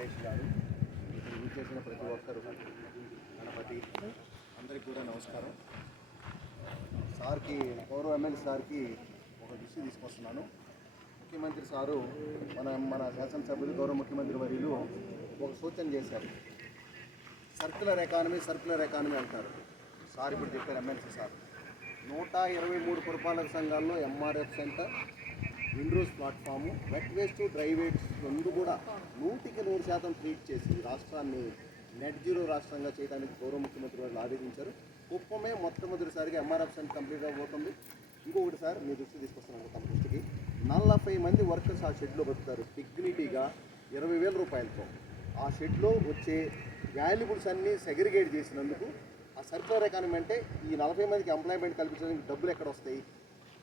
నరేష్ గారు, ఇక్కడ విచ్చేసిన ప్రతి ఒక్కరు, గణపతి అందరికీ కూడా నమస్కారం. సార్కి, గౌరవ ఎమ్మెల్యే సార్కి ఒక విషయం తీసుకొస్తున్నాను. ముఖ్యమంత్రి సారు మన శాసనసభ్యులు గౌరవ ముఖ్యమంత్రి వర్యులు ఒక సూచన చేశారు. సర్క్యులర్ ఎకానమీ అంటారు. సార్ ఇప్పుడు చెప్పారు ఎమ్మెల్సీ సార్. 123 పురపాలక సంఘాల్లో MRF centre, windrows platform, wet waste, dry waste రెండు కూడా 100% ట్రీట్ చేసి రాష్ట్రాన్ని నెట్ జీరో రాష్ట్రంగా చేయడానికి గౌరవ ముఖ్యమంత్రి వారు ఆదేశించారు. కుప్పమే మొట్టమొదటిసారిగా ఎంఆర్ఎఫ్ సెంటర్ కంప్లీట్ అవబోతుంది. ఇంకొకటి సార్ మీ దృష్టి తీసుకొస్తున్నాను. తమ దృష్టికి 40 మంది వర్కర్స్ ఆ షెడ్లో బతుకుతారు డిగ్నిటీగా 20,000 రూపాయలతో. ఆ షెడ్లో వచ్చే వాల్యుబుల్స్ అన్నీ సెగ్రిగేట్ చేసినందుకు ఆ సర్క్యులర్ ఎకానమీ అంటే ఈ 40 మందికి ఎంప్లాయ్మెంట్ కల్పించడానికి డబ్బులు ఎక్కడ వస్తాయి?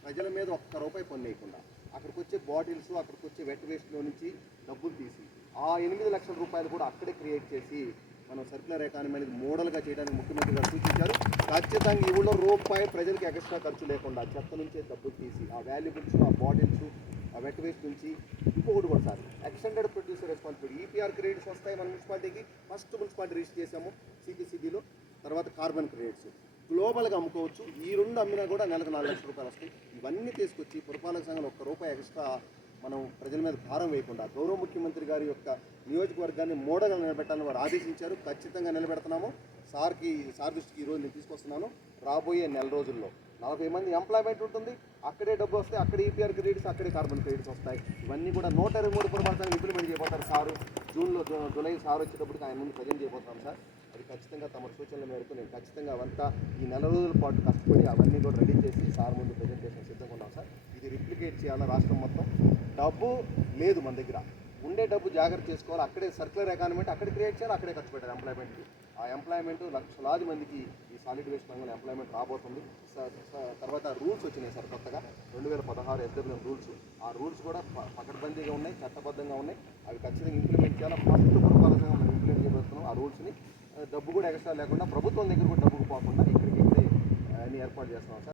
ప్రజల మీద ఒక్క రూపాయి పన్ను వేయకుండా అక్కడికి వచ్చే బాటిల్స్, అక్కడికి వచ్చే వెట్ వేస్ట్లో నుంచి డబ్బులు తీసి ఆ 8 లక్షల రూపాయలు కూడా అక్కడే క్రియేట్ చేసి మనం సర్క్యులర్ ఎకానమీ అనేది మోడల్గా చేయడానికి ముఖ్యమంత్రి గారు సూచించారు. ఖచ్చితంగా ఈ ఊళ్ళో రూపాయి ప్రజలకి ఎక్స్ట్రా ఖర్చు లేకుండా చెత్త నుంచే డబ్బులు తీసి ఆ వాల్యుబుల్స్, ఆ బాటిల్స్, ఆ వెట్ వేస్ట్ నుంచి ఇంకొకటి కూడా sir extended producer responsibility EPR credits వస్తాయి మన మున్సిపాలిటీకి. ఫస్ట్ మున్సిపాలిటీ రిజిస్టర్ చేసాము సిపిసిబిలో, తర్వాత కార్బన్ క్రెడిట్స్ గ్లోబల్గా అమ్ముకోవచ్చు. ఈ రెండు అమ్మినా కూడా నెలకు 4 లక్షల రూపాయలు వస్తాయి. ఇవన్నీ తీసుకొచ్చి పురపాలక సంఘంలో ఒక్క రూపాయి ఎక్స్ట్రా మనం ప్రజల మీద భారం వేయకుండా గౌరవ ముఖ్యమంత్రి గారి యొక్క నియోజకవర్గాన్ని మోడల్గా నిలబెట్టాలని వారు ఆదేశించారు. ఖచ్చితంగా నిలబెడుతున్నాము. సార్ దృష్టికి ఈరోజు నేను తీసుకొస్తున్నాను. రాబోయే నెల రోజుల్లో 40 మంది ఎంప్లాయ్మెంట్ ఉంటుంది. అక్కడే డబ్బు వస్తాయి, అక్కడే ఈపీఆర్ క్రెడిట్స్, అక్కడే కార్బన్ క్రెడిట్స్ వస్తాయి. ఇవన్నీ కూడా 123 పురపాలక ఇంప్లిమెంట్ చేయబోతారు సారు. జూలై సార్ వచ్చేటప్పటికి ఆయన ముందు ప్రజెంట్ చేయబోతున్నాం సార్. అది ఖచ్చితంగా తమ సూచనల మేరకు నేను ఖచ్చితంగా అవంతా ఈ నెల రోజుల పాటు కష్టపడి అవన్నీ కూడా రెడీ చేసి సార్ ముందు ప్రజెంటేషన్ సిద్ధంగా ఉన్నాం సార్. ఇది రిప్లికేట్ చేయాలి రాష్ట్రం మొత్తం. డబ్బు లేదు మన దగ్గర, ఉండే డబ్బు జాగ్రత్త చేసుకోవాలి. అక్కడే సర్క్యులర్ ఎకానమీ అంటే అక్కడే క్రియేట్ చేయాలి, అక్కడే ఖర్చు పెట్టాలి ఎంప్లాయ్మెంట్కి. ఆ ఎంప్లాయ్మెంట్ లక్షలాది మందికి ఈ సాలిడ్ వేస్ట్ రంగంలో ఎంప్లాయ్మెంట్ రాబోతుంది. తర్వాత రూల్స్ వచ్చినాయి సార్ కొత్తగా 2016 ఎస్డబ్ల్యూఎం రూల్స్. ఆ రూల్స్ కూడా పకడ్బందీగా ఉన్నాయి, చట్టబద్ధంగా ఉన్నాయి. అవి ఖచ్చితంగా ఇంప్లిమెంట్ చేయాలి. ఫస్ట్ పురపాలక సంఘం మనం ఇంప్లిమెంట్ చేయబోతున్నాం ఆ రూల్స్ని. డబ్బు కూడా ఎక్స్ట్రా లేకుండా ప్రభుత్వం దగ్గర కూడా డబ్బుకు పోకుండా ఇక్కడికి అన్ని ఏర్పాటు చేస్తున్నాం సార్.